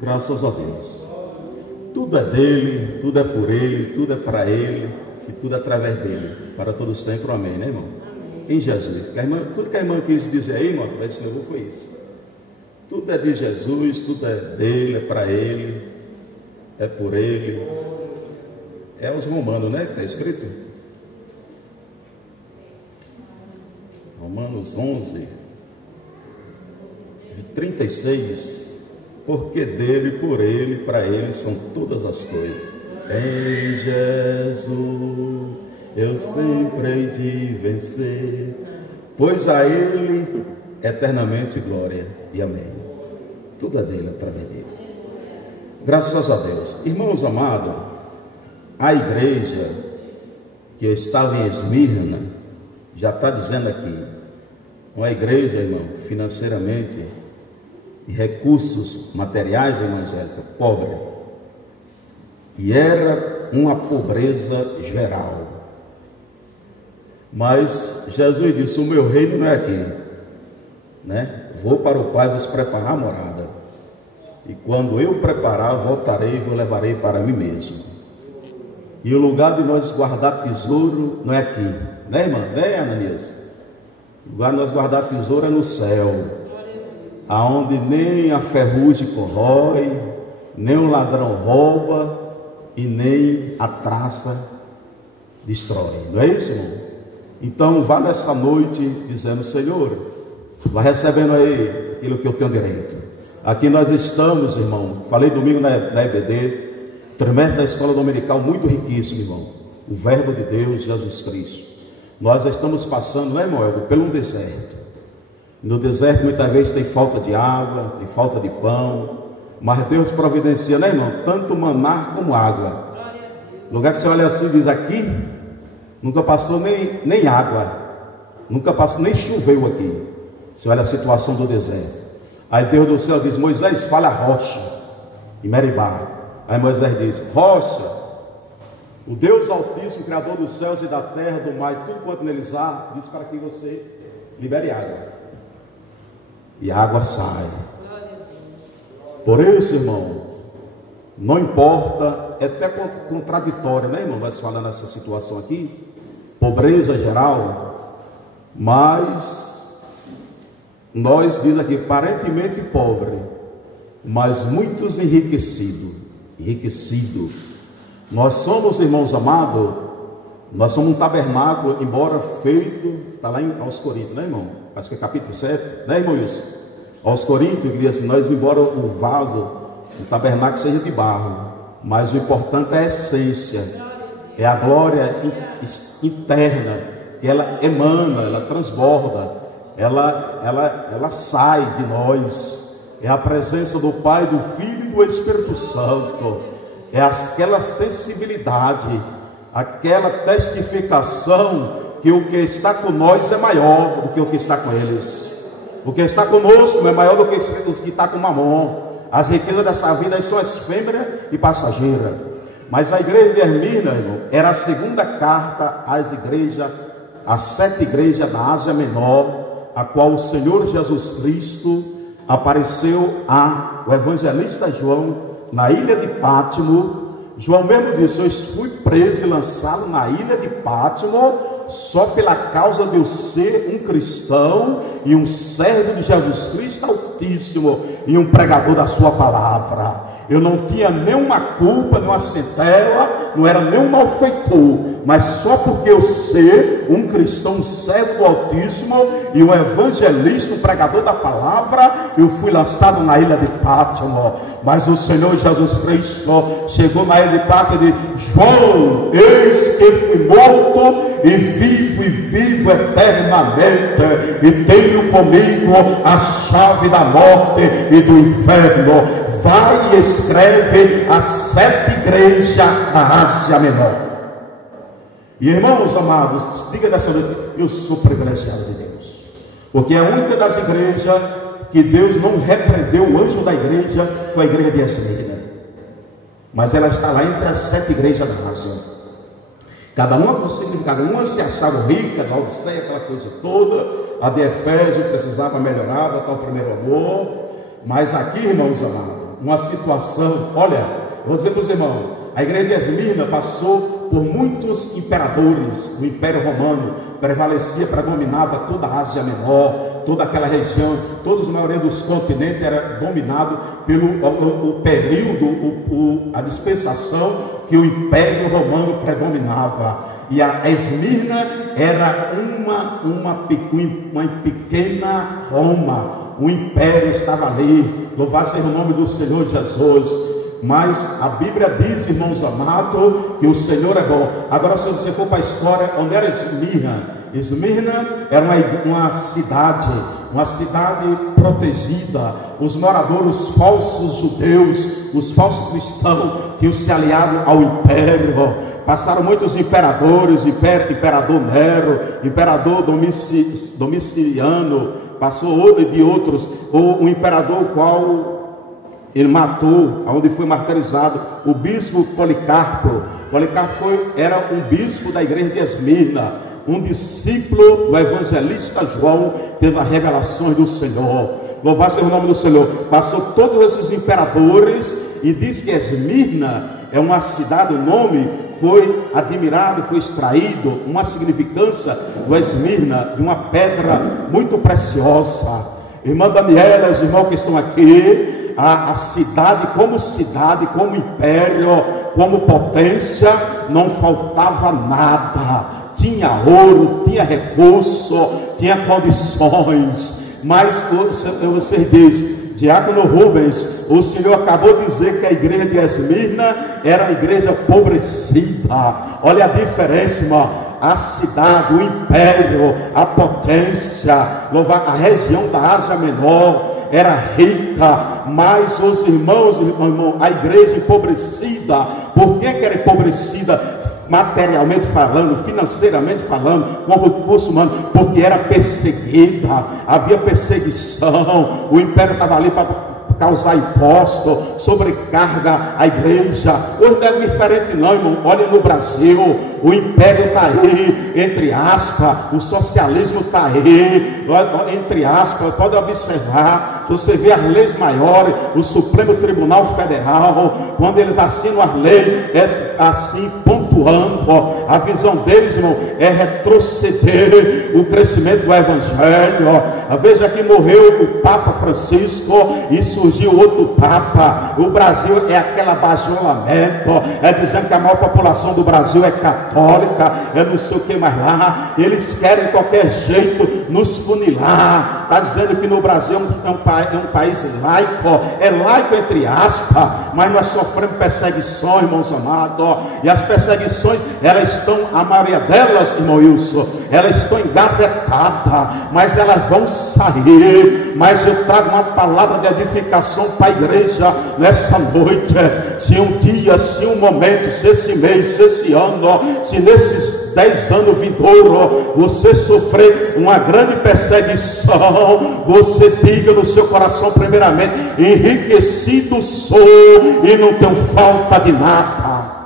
Graças a Deus. Tudo é dele, tudo é por ele, tudo é para ele e tudo é através dele. Para todo sempre, amém, né, irmão? Amém. Em Jesus. Tudo que a irmã quis dizer aí, irmão, através do Senhor, foi isso. Tudo é de Jesus, tudo é dele, é para ele, é por ele. É os romanos, né, que está escrito? Romanos 11, de 36. Porque dele, por ele, para ele são todas as coisas. Em Jesus eu sempre hei de vencer, pois a ele eternamente glória e amém. Tudo é dele, através dele. Graças a Deus. Irmãos amados, a igreja que estava em Esmirna, já está dizendo aqui, uma igreja, irmão, financeiramente e recursos materiais, evangélica, pobre, e era uma pobreza geral. Mas Jesus disse: o meu reino não é aqui, né? Vou para o Pai vos preparar a morada, e quando eu preparar, voltarei e vos levarei para mim mesmo. E o lugar de nós guardar tesouro não é aqui, né, irmã? Né, Ananias? O lugar de nós guardar tesouro é no céu, aonde nem a ferrugem corrói, nem o ladrão rouba e nem a traça destrói. Não é isso, irmão? Então vá nessa noite dizendo: Senhor, vai recebendo aí aquilo que eu tenho direito. Aqui nós estamos, irmão, falei domingo na EBD, trimestre da escola dominical, muito riquíssimo, irmão. O verbo de Deus, Jesus Cristo. Nós estamos passando, né, irmão, pelo um deserto. No deserto muitas vezes tem falta de água, tem falta de pão, mas Deus providencia, né, irmão? Tanto maná como água. Lugar que você olha assim e diz: aqui nunca passou nem água, nunca passou, nem choveu aqui. Você olha a situação do deserto. Aí Deus do céu diz: Moisés, fala a rocha, em Meribá. Aí Moisés diz: rocha, o Deus Altíssimo, Criador dos céus e da terra, do mar e tudo quanto neles há, diz para que você libere água. E a água sai. Por isso, irmão, não importa, é até contraditório, né, irmão? Nós falando nessa situação aqui, pobreza geral, mas nós diz aqui, aparentemente pobre, mas muitos enriquecidos. Nós somos, irmãos amados, nós somos um tabernáculo, embora feito, está lá aos Coríntios, né, irmão? Acho que é capítulo 7, né, irmão Wilson? Aos Coríntios, que diz assim: nós, embora o vaso, o tabernáculo seja de barro, mas o importante é a essência, é a glória interna, que ela emana, ela transborda, ela sai de nós. É a presença do Pai, do Filho e do Espírito Santo. É aquela sensibilidade, aquela testificação que o que está com nós é maior do que o que está com eles. O que está conosco é maior do que o que está com Mamon. As riquezas dessa vida são efêmeras e passageiras. Mas a igreja de Esmirna, irmão, era a segunda carta às igrejas, às 7 igrejas da Ásia Menor, a qual o Senhor Jesus Cristo apareceu ao evangelista João na ilha de Pátimo. João mesmo disse: eu fui preso e lançado na ilha de Pátimo só pela causa de eu ser um cristão e um servo de Jesus Cristo Altíssimo e um pregador da sua palavra. Eu não tinha nenhuma culpa, nenhuma centela, não era nenhum malfeitor, mas só porque eu ser um cristão, um servo do Altíssimo e um evangelista, um pregador da palavra, eu fui lançado na ilha de Pátimo. Mas o Senhor Jesus Cristo chegou na ilha de Pátimo e disse: João, eis que fui morto e vivo eternamente, e tenho comigo a chave da morte e do inferno. Vai e escreve as 7 igrejas da Ásia Menor. E irmãos amados, diga nessa noite: eu sou privilegiado de Deus, porque é a única das igrejas que Deus não repreendeu o anjo da igreja foi a igreja de Esmirna. Mas ela está lá entre as 7 igrejas da Ásia. Cada uma com significado. Uma se achava rica, da Odisseia, aquela coisa toda. A de Efésio precisava melhorar, botar o primeiro amor. Mas aqui, irmãos amados, uma situação. Olha, eu vou dizer para os irmãos, a igreja de Esmirna passou por muitos imperadores. O Império Romano prevalecia, predominava toda a Ásia Menor, toda aquela região, toda a maioria dos continentes era dominado pelo período, a dispensação que o Império Romano predominava. E a Esmirna era uma pequena Roma. O império estava ali. Louvado seja o nome do Senhor Jesus. Mas a Bíblia diz, irmãos amados, que o Senhor é bom. Agora, se você for para a história, onde era Esmirna? Esmirna era uma cidade protegida. Os moradores, os falsos judeus, os falsos cristãos, que se aliaram ao império. Passaram muitos imperadores, imperador Nero, imperador Domiciano, passou de outros, ou um imperador qual ele matou, onde foi martirizado, o bispo Policarpo. Policarpo era um bispo da igreja de Esmirna, um discípulo do evangelista João, teve as revelações do Senhor. Louvado seja o nome do Senhor. Passou todos esses imperadores e diz que Esmirna é uma cidade, o nome foi admirado, foi extraído uma significância do Esmirna, de uma pedra muito preciosa. Irmã Daniela, os irmãos que estão aqui, a cidade, como império, como potência, não faltava nada. Tinha ouro, tinha recurso, tinha condições. Mas você diz, Diácono Rubens, o senhor acabou de dizer que a igreja de Esmirna era a igreja empobrecida. Olha a diferença, irmão. A cidade, o império, a potência, a região da Ásia Menor era rica, mas os irmãos, a igreja empobrecida. Por que era empobrecida? Materialmente falando, financeiramente falando, com recurso humano, porque era perseguida, havia perseguição, o império estava ali para causar imposto, sobrecarga a igreja. Hoje não é diferente não, irmão. Olha no Brasil, o império está aí, entre aspas, o socialismo está aí, entre aspas, pode observar, se você vê as leis maiores, o Supremo Tribunal Federal, quando eles assinam as leis, é assim, pontuando, a visão deles, irmão, é retroceder o crescimento do Evangelho. Veja que morreu o Papa Francisco e surgiu outro Papa. O Brasil é aquela bajolamento, é dizendo que a maior população do Brasil é católica, é não sei o que mais lá. Eles querem de qualquer jeito nos funilar. Está dizendo que no Brasil é um país laico, é laico entre aspas, mas nós sofremos perseguições, irmãos amados, e as perseguições, elas estão, a maioria delas, irmão Wilson, elas estão engavetadas, mas elas vão sair. Mas eu trago uma palavra de edificação para a igreja nessa noite. Se um dia, se um momento, se esse mês, se esse ano, se nesses 10 anos vindouro você sofrer uma grande perseguição, você diga no seu coração primeiramente: enriquecido sou e não tenho falta de nada.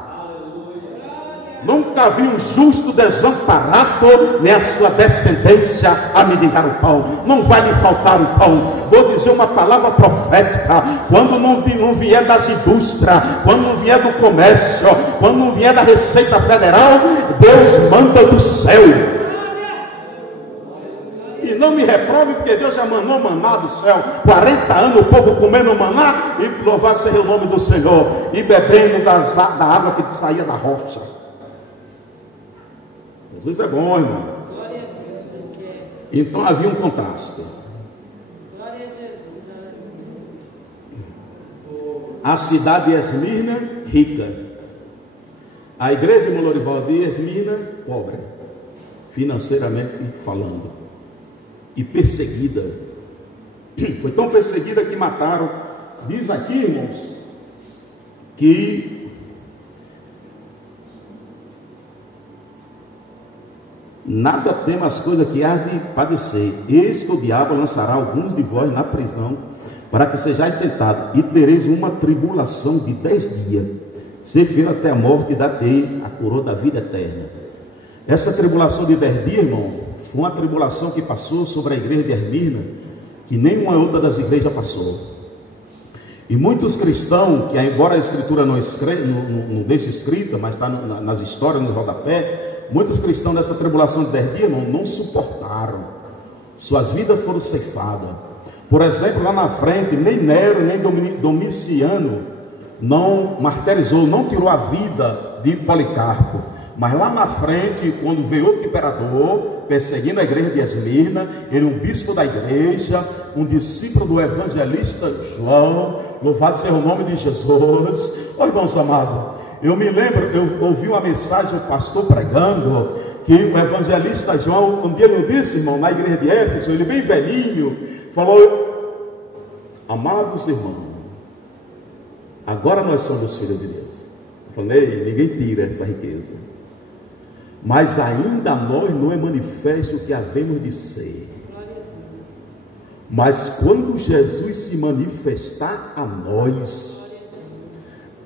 Nunca vi um justo desamparado, nem a sua descendência a mendigar o pão. Não vai lhe faltar o pão. Vou dizer uma palavra profética: quando não vier das indústrias, quando não vier do comércio, quando não vier da Receita Federal, Deus manda do céu. E não me reprove, porque Deus já mandou maná do céu. 40 anos o povo comendo maná, e louvado seja o nome do Senhor, e bebendo da água que saía da rocha. Jesus é bom, irmão. Então havia um contraste. A cidade de Esmirna, rica. A igreja de Lorival de Esmirna, pobre, financeiramente falando. E perseguida. Foi tão perseguida que mataram. Diz aqui, irmãos, que nada temo as coisas que há de padecer. Eis que o diabo lançará alguns de vós na prisão, para que sejais tentados, e tereis uma tribulação de 10 dias. Ser fiel até a morte, e dar-te a coroa da vida eterna. Essa tribulação de 10 dias, irmão, foi uma tribulação que passou sobre a igreja de Esmirna, que nenhuma outra das igrejas passou. E muitos cristãos, que embora a escritura não deixe escrita, mas está nas histórias, no rodapé, muitos cristãos nessa tribulação de 10 dias não suportaram. Suas vidas foram ceifadas. Por exemplo, lá na frente, nem Nero, nem Domiciano não martirizou, não tirou a vida de Policarpo. Mas lá na frente, quando veio outro imperador perseguindo a igreja de Esmirna, ele, um bispo da igreja, um discípulo do evangelista João, louvado seja o nome de Jesus. Ó, irmãos amados, eu me lembro, eu ouvi uma mensagem do pastor pregando, que o evangelista João, um dia ele disse, irmão, na igreja de Éfeso, ele bem velhinho, falou: amados irmãos, agora nós somos filhos de Deus. Eu falei: ninguém tira essa riqueza, mas ainda a nós não é manifesto o que havemos de ser. Mas quando Jesus se manifestar a nós,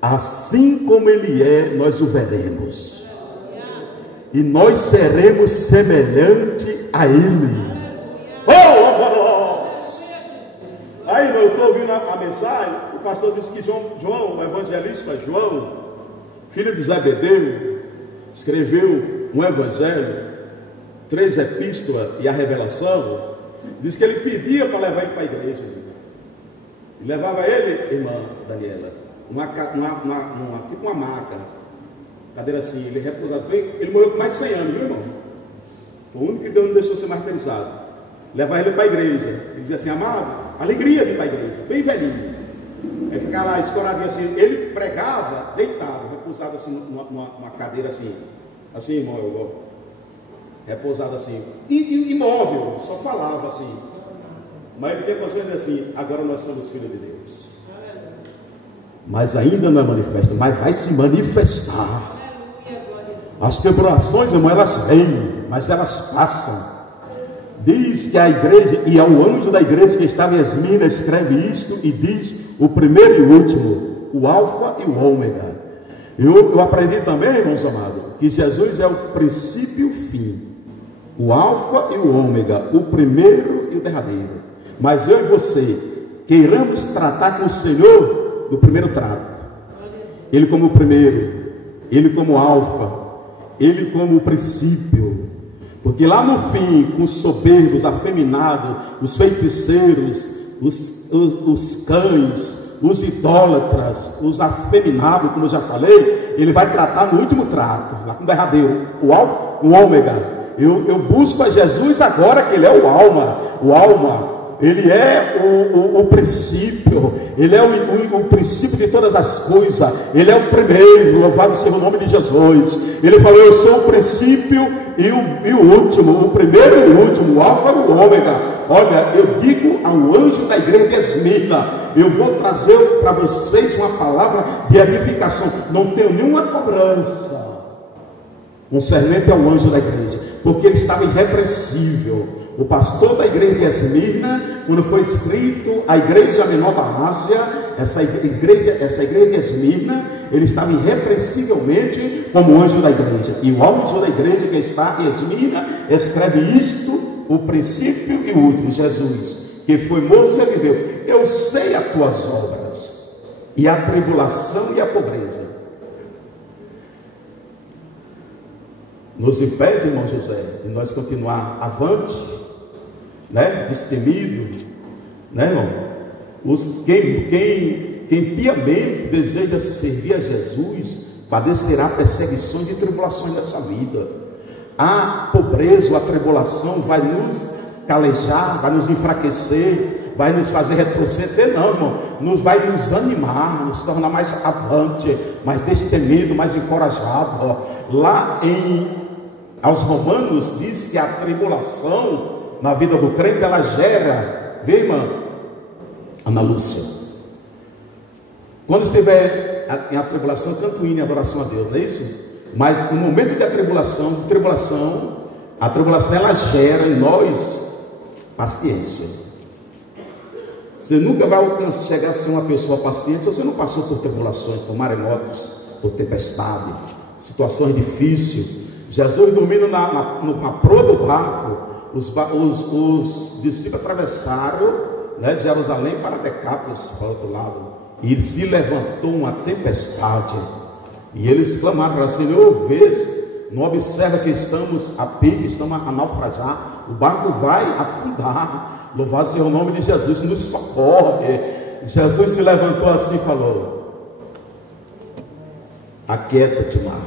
assim como Ele é, nós o veremos, e nós seremos semelhante a Ele. Oh, aí eu estou ouvindo a mensagem, o pastor disse que João, o evangelista João, filho de Zebedeu, escreveu um evangelho, 3 epístolas e a revelação. Diz que ele pedia para levar ele para a igreja, e levava ele, irmã Daniela, tipo uma maca, cadeira assim, ele repousado bem. Ele morreu com mais de 100 anos, viu, irmão? Foi o único que Deus não deixou ser martirizado. Levar ele para a igreja, ele dizia assim: amados, alegria de ir para a igreja, bem velhinho. Ele ficava lá escoradinho assim, ele pregava deitado, repousado assim, numa cadeira assim, irmão, repousado assim, imóvel, só falava assim. Mas ele tinha consciência assim: agora nós somos filhos de Deus. Mas ainda não é manifesto, mas vai se manifestar. As tribulações, irmão, elas vêm, mas elas passam. Diz que a igreja, e ao anjo da igreja que estava em Esmirna, escreve isto e diz: o primeiro e o último, o alfa e o ômega. Eu aprendi também, irmãos amados, que Jesus é o princípio e o fim, o alfa e o ômega, o primeiro e o derradeiro. Mas eu e você queiramos tratar com o Senhor do primeiro trato, Ele como o primeiro, Ele como o alfa, Ele como o princípio. Porque lá no fim, com os soberbos, afeminados, os feiticeiros, os cães, os idólatras, os afeminados, como eu já falei, Ele vai tratar no último trato, lá com o derradeiro, o alfa, o ômega. Eu busco a Jesus agora, que Ele é o alma, Ele é o princípio, Ele é o princípio de todas as coisas, Ele é o primeiro, louvado seja o nome de Jesus. Ele falou: eu sou o princípio e o último, o primeiro e o último, o alfa e o ômega. Olha, eu digo ao anjo da igreja de Esmirna, eu vou trazer para vocês uma palavra de edificação, não tenho nenhuma cobrança concernente ao anjo da igreja, porque ele estava irrepreensível. O pastor da igreja de Esmirna, quando foi escrito a igreja menor da Ásia, essa igreja de Esmirna, ele estava irrepreensivelmente como anjo da igreja. E o anjo da igreja que está em Esmirna escreve isto: o princípio e o último, Jesus, que foi morto e reviveu. Eu sei as tuas obras, e a tribulação e a pobreza. Nos impede, irmão José, de nós continuar avante, né? Destemido, né, irmão? Quem piamente deseja servir a Jesus, padecerá perseguições e tribulações nessa vida. A pobreza, a tribulação vai nos calejar, vai nos enfraquecer, vai nos fazer retroceder, não, irmão, vai nos animar, nos tornar mais avante, mais destemido, mais encorajado. Ó. Lá aos Romanos diz que a tribulação na vida do crente, ela gera, vê, irmã Ana Lúcia, quando estiver em tribulação, canto hino em adoração a Deus, não é isso? Mas no momento de a tribulação ela gera em nós paciência. Você nunca vai chegar a ser uma pessoa paciente se você não passou por tribulações, por maremotos, por tempestade, situações difíceis. Jesus dormindo na proa do barco, os discípulos atravessaram, né, de Jerusalém para Decápolis, para o outro lado. e se levantou uma tempestade, e eles clamaram assim: Senhor, vês, não observa que estamos a pique, estamos a naufragar, o barco vai afundar, louvado seja o nome de Jesus, nos socorre. Jesus se levantou assim e falou: aquieta-te, mar.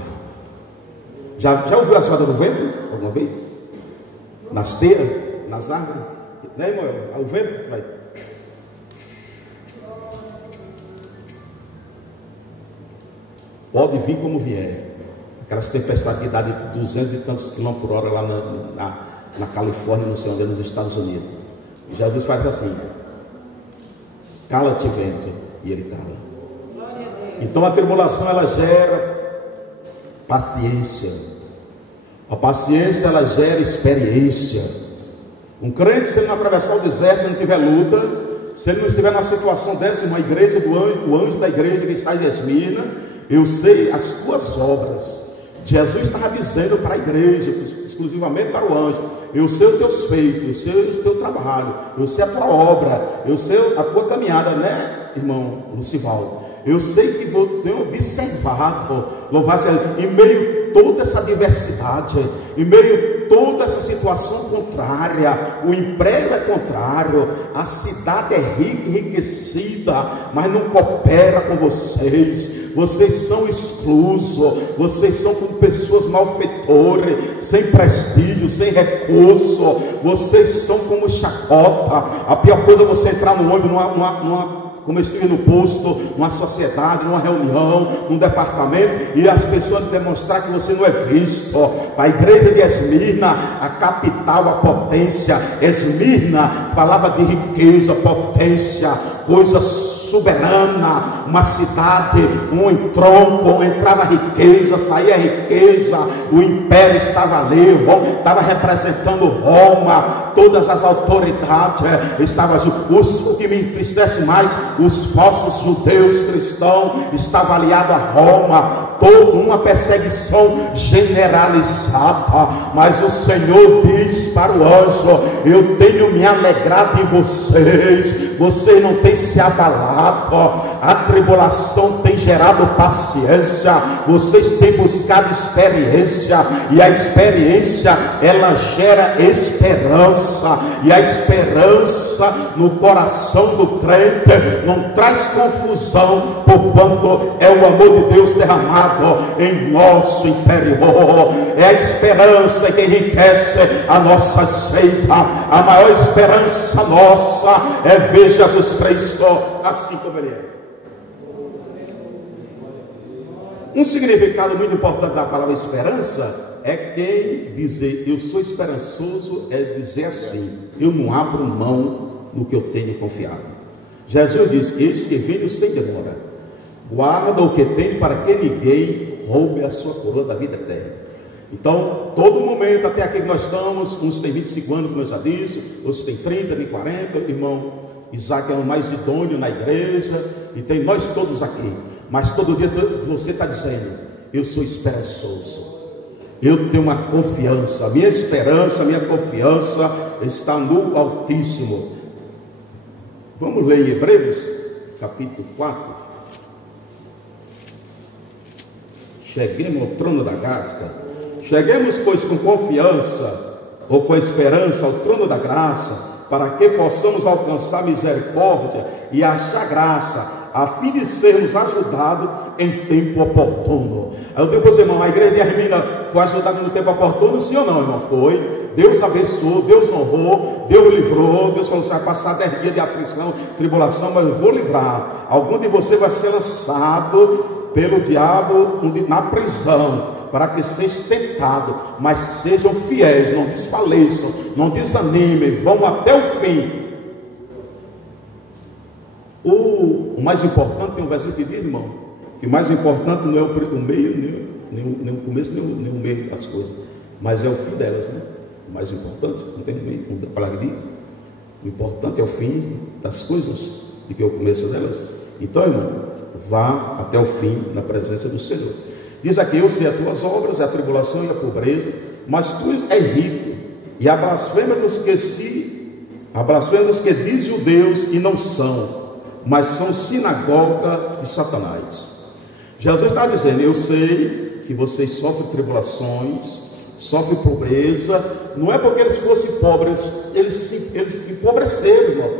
Já ouviu a zoada do vento alguma vez? Nas teias, nas árvores, né, irmão? O vento vai. Pode vir como vier. Aquelas tempestades que dá de 200 e tantos quilômetros por hora lá na Califórnia, não sei onde, nos Estados Unidos. E Jesus faz assim: cala-te, vento, e ele cala. Então a tribulação, ela gera paciência. A paciência, ela gera experiência. Um crente, se ele não atravessar o deserto, se ele não tiver luta, se ele não estiver numa situação dessa, uma igreja o anjo da igreja que está em Esmirna, eu sei as tuas obras. Jesus estava dizendo para a igreja, exclusivamente para o anjo: eu sei os teus feitos, eu sei o teu trabalho, eu sei a tua obra, eu sei a tua caminhada, né, irmão Lucivaldo? Eu sei que vou ter observado, louvado seja, em meio a toda essa diversidade, em meio a toda essa situação contrária, o império é contrário, a cidade é rica e enriquecida, mas não coopera com vocês. Vocês são exclusos, vocês são como pessoas malfeitores, sem prestígio, sem recurso, vocês são como chacota. A pior coisa é você entrar no ônibus como eu estive no posto, numa sociedade, numa reunião, num departamento, e as pessoas demonstrar que você não é visto. A igreja de Esmirna, a capital, a potência, Esmirna falava de riqueza, potência, coisa soberana, uma cidade, um tronco, entrava riqueza, saía riqueza, o império estava ali, estava representando Roma, todas as autoridades estavam, o que me entristece mais, os falsos judeus cristãos estavam aliados a Roma, toda uma perseguição generalizada, mas o Senhor diz para o anjo: eu tenho me alegrado em vocês, vocês não têm se abalado, a tribulação tem gerado paciência, vocês têm buscado experiência, e a experiência, ela gera esperança, e a esperança no coração do crente não traz confusão, porquanto é o amor de Deus derramado em nosso interior. É a esperança que enriquece a nossa seita. A maior esperança nossa é ver Jesus Cristo assim como Ele é. Um significado muito importante da palavra esperança é que dizer eu sou esperançoso é dizer assim: eu não abro mão no que eu tenho confiado. Jesus diz: eis que venho sem demora, guarda o que tens para que ninguém roube a sua coroa da vida eterna. Então, todo momento, até aqui que nós estamos, uns têm 25 anos, como eu já disse, outros têm 30, nem 40, irmão Isaac é o mais idôneo na igreja, e tem nós todos aqui, mas todo dia você está dizendo: eu sou esperançoso, eu tenho uma confiança, a minha esperança, a minha confiança está no Altíssimo. Vamos ler em Hebreus, capítulo 4. Cheguemos ao trono da graça. Cheguemos, pois, com confiança, ou com esperança, ao trono da graça, para que possamos alcançar misericórdia e achar graça, a fim de sermos ajudados em tempo oportuno. Aí eu digo para os irmãos: a igreja de Armina foi ajudada no tempo oportuno, sim ou não, irmão? Foi. Deus abençoou, Deus honrou, Deus livrou. Deus falou: você vai passar 10 dias de aflição, tribulação, mas eu vou livrar. Algum de vocês vai ser lançado pelo diabo na prisão, para que sejam tentados, mas sejam fiéis, não desfaleçam, não desanimem, vão até o fim. O mais importante, tem um versículo que diz, irmão, que o mais importante não é o meio, nem o começo, nem o meio das coisas, mas é o fim delas, né? O mais importante, não tem meio, como a palavra diz, o importante é o fim das coisas, do que é o começo delas. Então, irmão, vá até o fim na presença do Senhor. Diz aqui: eu sei as tuas obras, a tribulação e a pobreza, mas tu és rico, e a blasfêmia dos que dizem judeus e não são, mas são sinagoga de Satanás. Jesus está dizendo: eu sei que vocês sofrem tribulações, sofrem pobreza. Não é porque eles fossem pobres, eles empobreceram, irmão.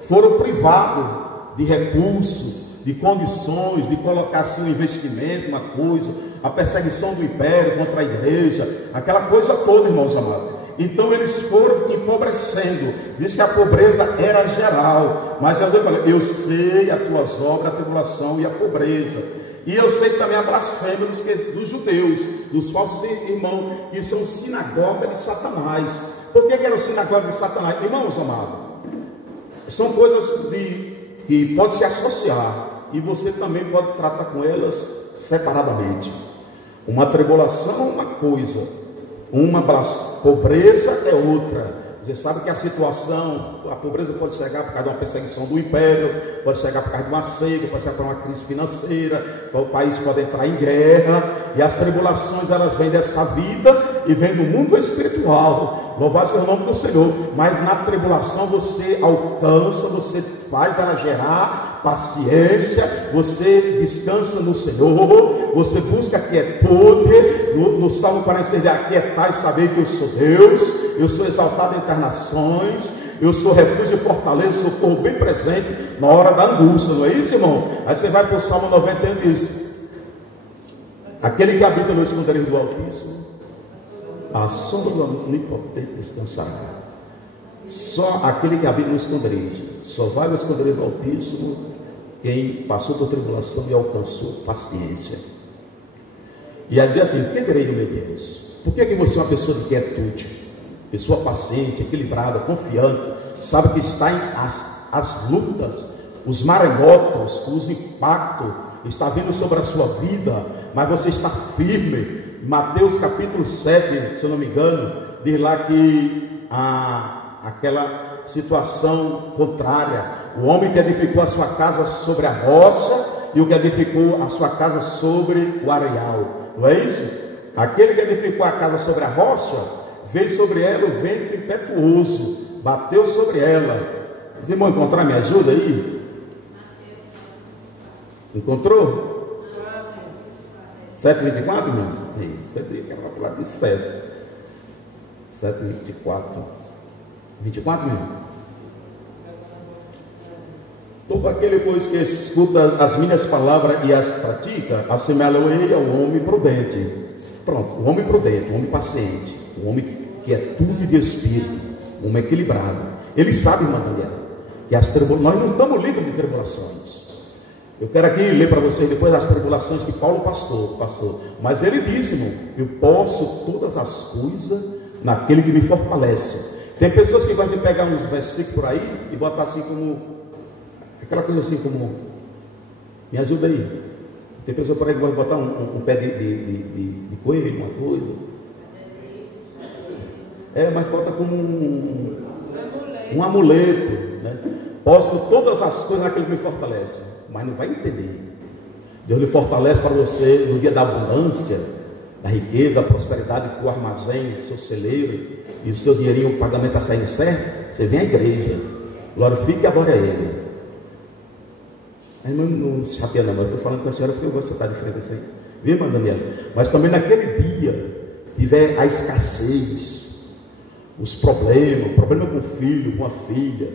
Foram privados de recursos, de condições, de colocar assim um investimento, uma coisa, a perseguição do império contra a igreja, aquela coisa toda, irmãos amados. Então eles foram empobrecendo. Disse que a pobreza era geral, mas Jesus falou: eu sei as tuas obras, a tribulação e a pobreza, e eu sei também a blasfêmia dos judeus, dos falsos irmãos, que são sinagoga de Satanás. Por que era o sinagoga de Satanás? Irmãos amados, são coisas que pode se associar, e você também pode tratar com elas separadamente. Uma tribulação é uma coisa, uma pobreza é outra. Você sabe que a situação, a pobreza pode chegar por causa de uma perseguição do império, pode chegar por causa de uma seca, pode chegar por uma crise financeira, o país pode entrar em guerra, e as tribulações elas vêm dessa vida e vêm do mundo espiritual. Louvado seja o nome do Senhor. Mas na tribulação você alcança, você faz ela gerar paciência, você descansa no Senhor, você busca quietude. No Salmo 46 diz: aquietai e saber que eu sou Deus, eu sou exaltado entre as nações, eu sou refúgio e fortaleza, socorro bem presente na hora da angústia. Não é isso, irmão? Aí você vai para o Salmo 91 e diz: aquele que habita no esconderijo do Altíssimo, a sombra do Onipotente descansará. Só aquele que habita no esconderijo, só vai no esconderijo do Altíssimo quem passou por tribulação e alcançou paciência. E aí diz assim: quem terei no meu Deus? Por que você é uma pessoa de quietude, pessoa paciente, equilibrada, confiante, sabe que está em as lutas, os maremotos, os impactos está vindo sobre a sua vida, mas você está firme. Mateus capítulo 7, se eu não me engano, diz lá que aquela situação contrária, o homem que edificou a sua casa sobre a rocha e o que edificou a sua casa sobre o areial. Não é isso? Aquele que edificou a casa sobre a rocha, veio sobre ela o vento impetuoso, bateu sobre ela. Os irmãos encontraram? Me ajuda aí? Encontrou? 7,24, meu? Você quer falar de 7. 7,24. 24, meu? Todo aquele, pois, que escuta as minhas palavras e as pratica, assemelha ele ao homem prudente. Pronto, o homem prudente, o homem paciente, o homem que é tudo de espírito, o homem equilibrado. Ele sabe, irmã Daniela, que nós não estamos livres de tribulações. Eu quero aqui ler para vocês depois as tribulações que Paulo passou. Mas ele disse, irmão: eu posso todas as coisas naquele que me fortalece. Tem pessoas que gostam de pegar uns versículos por aí e botar assim como, aquela coisa assim como, me ajuda aí. Tem pessoas por aí que gostam de botar um pé de coelho, uma coisa. Mas bota como um amuleto, né? Posso todas as coisas naquele que me fortalece. Mas não vai entender. Deus lhe fortalece para você no dia da abundância, da riqueza, da prosperidade, com o armazém, o seu celeiro e o seu dinheirinho, o pagamento está saindo certo. Você vem à igreja, glorifique e adore a Ele. Aí não se chateia não, mas eu estou falando com a senhora porque eu gosto de estar de frente assim. Viu, irmã Daniela? Mas também naquele dia tiver a escassez, os problemas, problema com o filho, com a filha,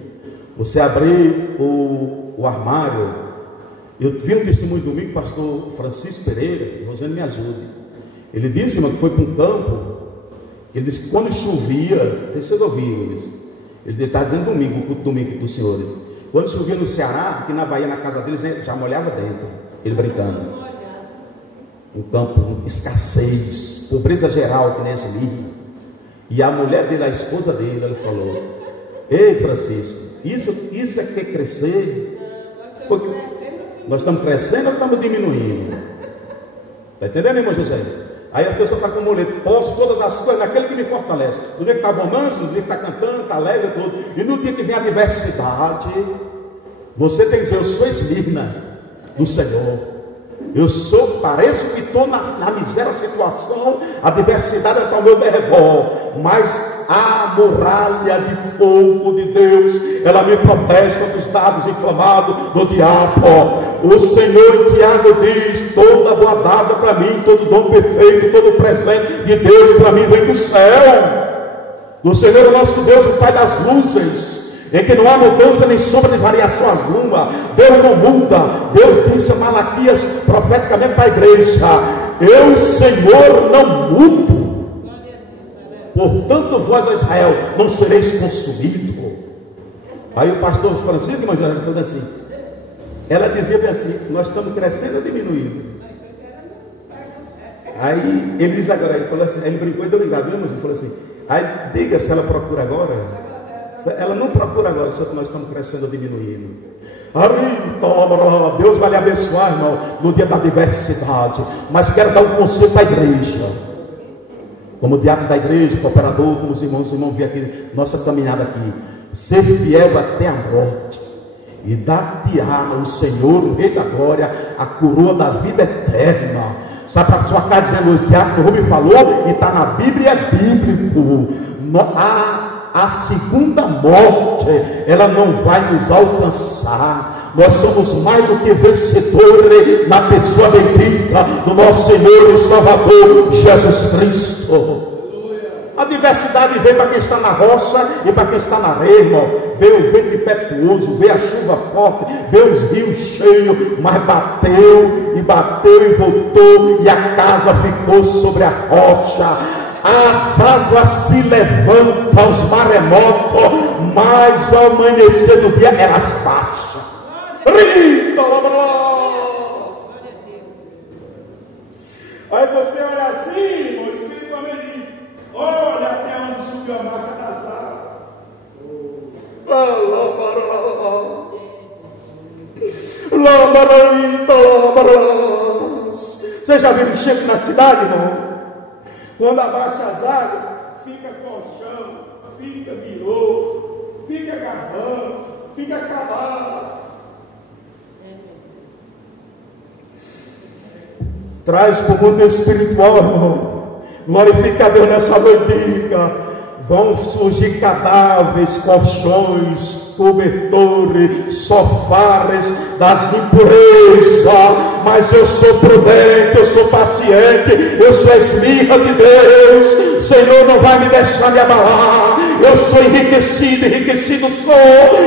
você abrir o armário. Eu vi um testemunho domingo, pastor Francisco Pereira, e Rosane me ajude. Ele disse, irmão, que foi para um campo. Ele disse que quando chovia, não sei se vocês ouviram isso. Ele está dizendo domingo, o culto domingo dos senhores. Quando chovia no Ceará, aqui na Bahia, na casa deles, já molhava dentro. Ele brincando. Um campo, escassez, pobreza geral, que nem esse livro. E a mulher dele, a esposa dele, ela falou: ei, Francisco, isso é que quer crescer? Porque nós estamos crescendo ou estamos diminuindo? Está entendendo, irmão José? Aí a pessoa está com o moleto: posso todas as coisas naquele que me fortalece. No dia que está bom manso, no dia que está cantando, está alegre, tudo. E no dia que vem a adversidade, você tem que dizer: eu sou esmirna do Senhor. Eu pareço que estou na miséria situação, a adversidade está ao meu derredor, mas a muralha de fogo de Deus, ela me protege contra os dardos inflamados do diabo. O Senhor em Tiago diz: toda boa dádiva para mim, todo dom perfeito, todo presente de Deus para mim vem do céu. Do Senhor, o nosso Deus, o Pai das luzes, em que não há mudança nem sombra de variação alguma. Deus não muda. Deus disse a Malaquias profeticamente para a igreja: eu, Senhor, não mudo. Portanto, vós, ó Israel, não sereis consumido. Aí o pastor Francisco, irmã José, falou assim, ela dizia bem assim: nós estamos crescendo ou diminuindo? Aí ele diz agora, ele falou assim, ele brincou e deu ligado, viu, irmão? Ele falou assim, aí diga se ela procura agora. Ela não procura agora, só que nós estamos crescendo ou diminuindo. Deus vai lhe abençoar, irmão, no dia da diversidade. Mas quero dar um conselho para a igreja, como diácono da igreja, cooperador, como os irmãos vêm aqui, nossa caminhada aqui. Ser fiel até a morte, e dar-te-á o Senhor, o Rei da Glória, a coroa da vida eterna. Sabe, para a sua casa dizendo, o diácono Rubem falou, e está na Bíblia, é bíblico. A segunda morte, ela não vai nos alcançar. Nós somos mais do que vencedores na pessoa bendita do nosso Senhor e Salvador Jesus Cristo. A diversidade vem para quem está na roça e para quem está na areia, irmão. Veio o vento impetuoso, veio a chuva forte, veio os rios cheios, mas bateu e voltou, e a casa ficou sobre a rocha. As águas se levantam, os maremotos, mas ao amanhecer do dia elas baixam. Aí você olha assim, irmão, espiritualmente, olha até onde subiu a marca das águas. Você já viu enchente na cidade, irmão? Quando abaixa as águas, fica colchão, fica mirô, fica garrão, fica cavalo. Traz para o mundo espiritual, irmão. Glorifica a Deus nessa noite. Vão surgir cadáveres, colchões, cobertores, sofás das impurezas. Mas eu sou prudente, eu sou paciente, eu sou esmirra de Deus. O Senhor não vai me deixar me abalar. Eu sou enriquecido sou,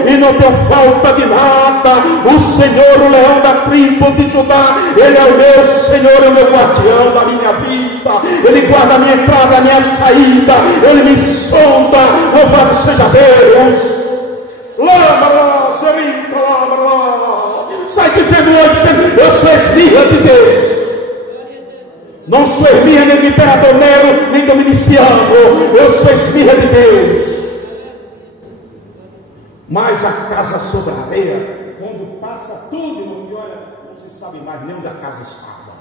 e não tenho falta de nada. O Senhor, o leão da tribo de Judá, Ele é o meu Senhor, é o meu guardião da minha vida. Ele guarda a minha entrada, a minha saída. Ele me sonda. Louvado seja Deus. Sai dizendo hoje: eu sou esmirra de Deus. Não sou esmirra nem do imperador Nero, nem dominiciano. Eu sou esmirra de Deus. Mas a casa sobre a areia, quando passa tudo, irmão, olha, não se sabe mais nem onde a casa estava.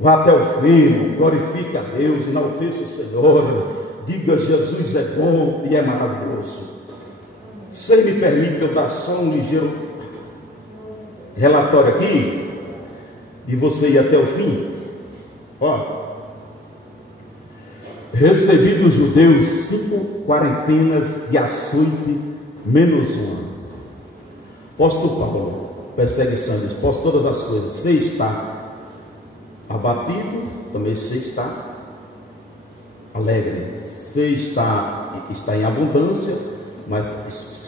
Vá até o fim, glorifique a Deus, enalteça o Senhor, diga: Jesus é bom e é maravilhoso. Se me permite eu dar só um ligeiro relatório aqui, de você ir até o fim. Ó, recebi dos judeus 5 quarentenas de açoite menos uma. Apóstolo Paulo, perseguição, diz: posso todas as coisas. Você está abatido, também você está alegre. Você está em abundância, mas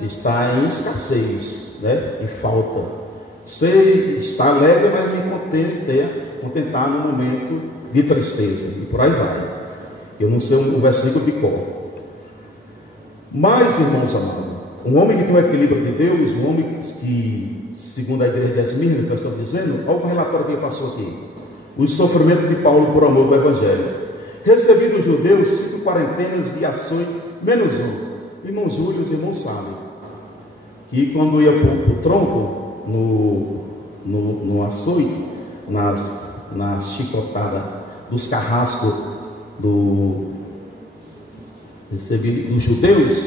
está em escassez, né? Em falta. Você está alegre, mas me contentar no momento de tristeza, e por aí vai. Eu não sei o versículo de cor. Mas, irmãos amados, um homem que tem o equilíbrio de Deus, um homem que segundo a igreja de Esmirna, que eu estou dizendo, olha o relatório que passou aqui: o sofrimento de Paulo por amor do Evangelho. Recebi dos judeus 5 quarentenas de açoite menos um. Irmão Júlio, os irmãos sabem que quando ia para o tronco, no açoite, nas chicotadas dos carrascos recebi dos judeus,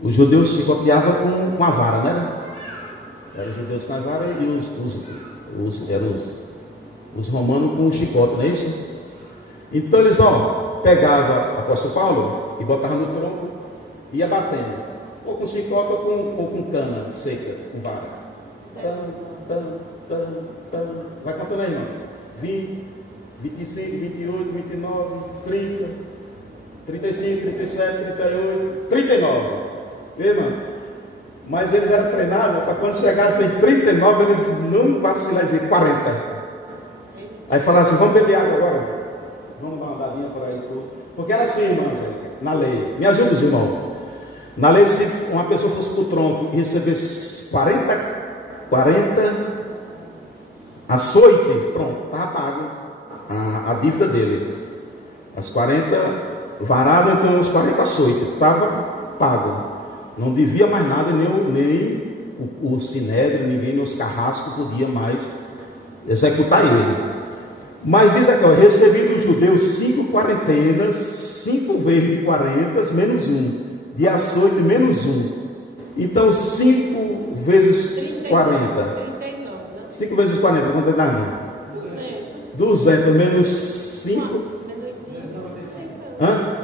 os judeus chicoteavam com a vara, né? Eram os judeus com a vara e eram os romanos com o chicote, não é isso? Então eles, pegavam o apóstolo Paulo e botavam no tronco e ia batendo, ou com chicote ou com cana seca, com vara. Vai cantando aí, irmão. 20, 25, 28, 29, 30, 35, 37, 38, 39. Vê, irmão? Mas eles eram treinados para quando chegassem em 39, eles não vacilassem, 40. Aí falaram assim: vamos beber água agora. Vamos dar uma andadinha por aí tudo. Porque era assim, irmãos, na lei. Me ajuda, irmão. Na lei, se uma pessoa fosse para o tronco e recebesse 40 açoite, pronto, estava pago a dívida dele. As 40 varadas, então os 40 açoites, estava pago. Não devia mais nada, nem o sinédrio, ninguém nos carrascos podia mais executar ele. Mas diz aqui, recebi dos judeus 5 quarentenas, 5 vezes de 40, menos 1, de açoite menos 1. Então 5 vezes 40. 5 vezes 40, quanto é da 200 menos 5. Hã?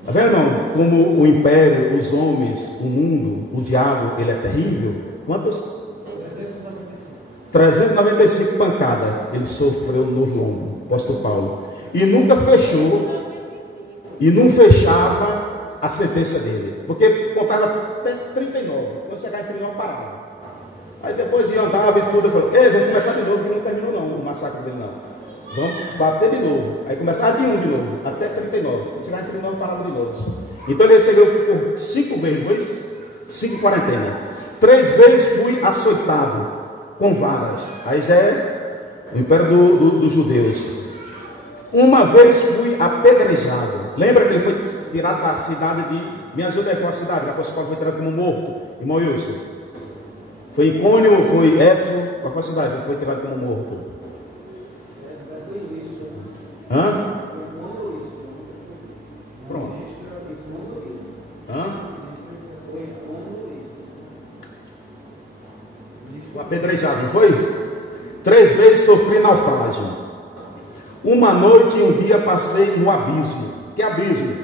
Está vendo, irmão? Como o império, os homens, o mundo, o diabo, ele é terrível. Quantas? 395 pancadas ele sofreu no lombo, o apóstolo Paulo. E nunca fechou, e não fechava a sentença dele, porque contava até 39. Quando chegava em 39, parava. Aí depois ia andava e tudo, eu falei: ei, vamos começar de novo, porque não terminou não o massacre dele não. Vamos bater de novo. Aí começava de novo, até 39. Chegava em 39, parava de novo. Então ele recebeu por 5 vezes, 5 quarentenas. 3 vezes fui açoitado com varas. Aí já é o império dos judeus. Uma vez fui apedrejado. Lembra que ele foi tirado da cidade de... Me ajuda aí com a cidade, que a apóstolo Paulo foi tirado como morto. Irmão Wilson, foi Icônio ou foi Éfeso? Qual foi a cidade que foi tirado como morto? Hã? Pronto. Hã? Foi apedrejado, não foi? 3 vezes sofri naufrágio. Uma noite e um dia passei no abismo. Que abismo?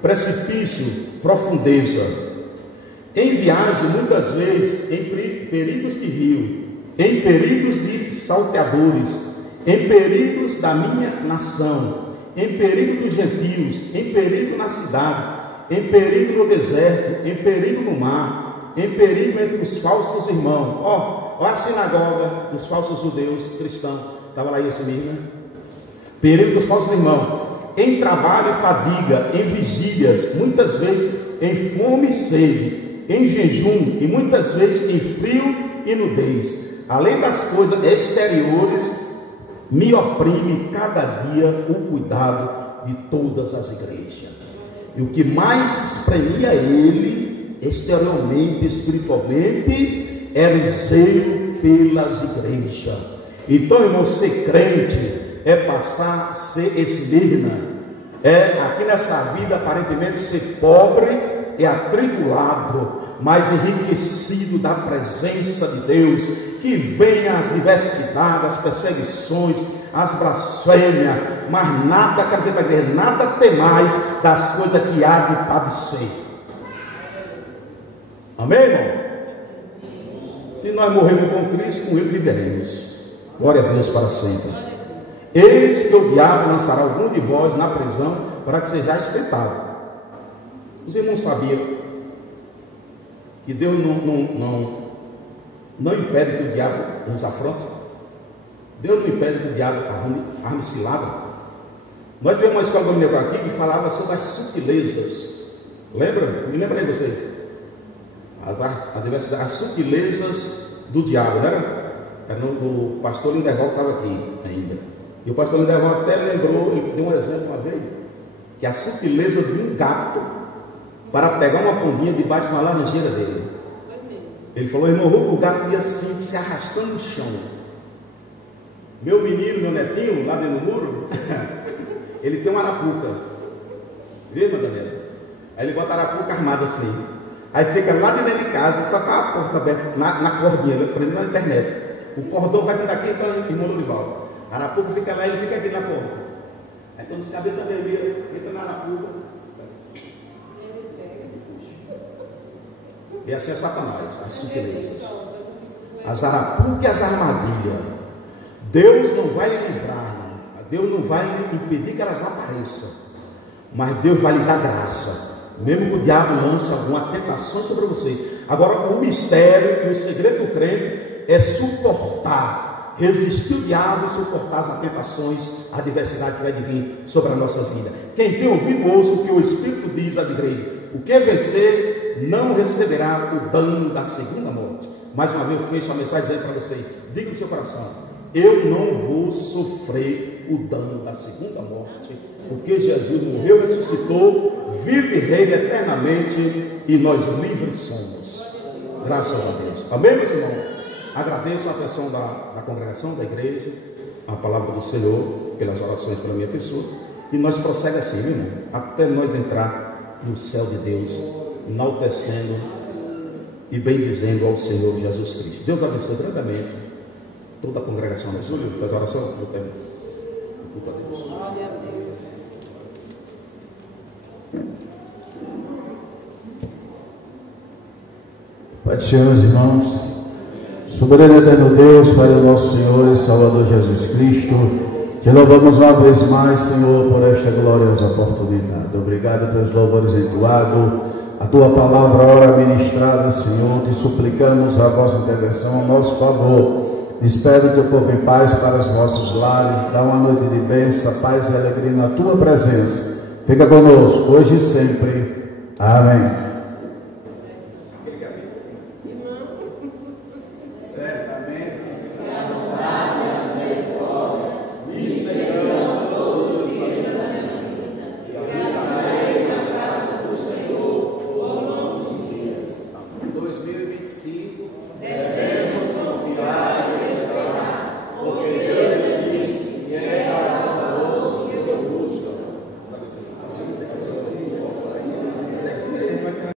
Precipício, profundeza. Em viagem, muitas vezes, em perigos de rio, em perigos de salteadores, em perigos da minha nação, em perigo dos gentios, em perigo na cidade, em perigo no deserto, em perigo no mar, em perigo entre os falsos irmãos. Ó a sinagoga dos falsos judeus cristãos. Estava lá esse mesmo, né? Perigo dos falsos irmãos. Em trabalho e fadiga, em vigílias, muitas vezes em fome e sede, em jejum e muitas vezes em frio e nudez. Além das coisas exteriores, me oprime cada dia o cuidado de todas as igrejas. E o que mais espremia ele, exteriormente, espiritualmente, era o zelo pelas igrejas. Então, irmão, ser crente é passar a ser esmirna, é aqui nessa vida aparentemente ser pobre e atribulado, mas enriquecido da presença de Deus, que venha as diversidades, as perseguições, as blasfêmias, mas nada, quer dizer, para a igreja, nada temais das coisas que há de padecer. Amém, irmão? Se nós morrermos com Cristo, com Ele viveremos. Glória a Deus para sempre. Eis que o diabo lançará algum de vós na prisão, para que sejais tentado. Os irmãos sabiam que Deus não impede que o diabo nos afronte. Deus não impede que o diabo arme cilada. Nós tivemos uma escola dominical aqui que falava sobre as sutilezas. Lembra? Me lembra aí vocês? A diversidade, as sutilezas do diabo, não era? O pastor Linderval estava aqui ainda. E o pastor Linderval até lembrou, ele deu um exemplo uma vez, que a sutileza de um gato para pegar uma pombinha debaixo de uma laranjeira dele. Ele falou: irmão, o gato ia assim, se arrastando no chão. Meu menino, meu netinho, lá dentro do muro, ele tem uma arapuca. Vê, Madalena? Aí ele bota a arapuca armada assim. Aí fica lá dentro de casa, só com a porta aberta, na cordinha, prendendo na internet. O cordão vai vir daqui para o irmão Lurival. A arapuca fica lá e ele fica aqui na porta. Aí quando os cabeças vermelhas entram na arapuca, e assim é Satanás, as sutilezas, as arapucas e as armadilhas. Deus não vai lhe livrar, Deus não vai lhe impedir que elas apareçam, mas Deus vai lhe dar graça, mesmo que o diabo lance alguma tentação sobre você. Agora, o mistério e o segredo do crente é suportar, resistir o diabo e suportar as tentações, a adversidade que vai vir sobre a nossa vida. Quem tem ouvido, ouça o que o Espírito diz às igrejas: o que vencer não receberá o dano da segunda morte. Mais uma vez eu fecho a mensagem dizendo para você: diga no seu coração, eu não vou sofrer o dano da segunda morte, porque Jesus morreu, ressuscitou, vive e reina eternamente, e nós livres somos, graças a Deus. Amém, meus irmãos? Agradeço a atenção da congregação, da igreja, a palavra do Senhor, pelas orações pela minha pessoa, e nós prossegue assim, meu irmão, até nós entrar no céu de Deus, enaltecendo e bendizendo ao Senhor Jesus Cristo. Deus abençoe grandemente toda a congregação da sua. Faz a oração no tempo. Culto a Deus. Glória a Deus. Pai do Senhor, meus irmãos, soberano e eterno Deus, Pai do nosso Senhor e Salvador Jesus Cristo, te louvamos uma vez mais, Senhor, por esta gloriosa oportunidade. Obrigado pelos louvores entoados, a tua palavra ora ministrada, Senhor. Te suplicamos a vossa intervenção a nosso favor. Despede o teu povo em paz para os vossos lares. Dá uma noite de bênção, paz e alegria na tua presença. Fica conosco hoje e sempre. Amém.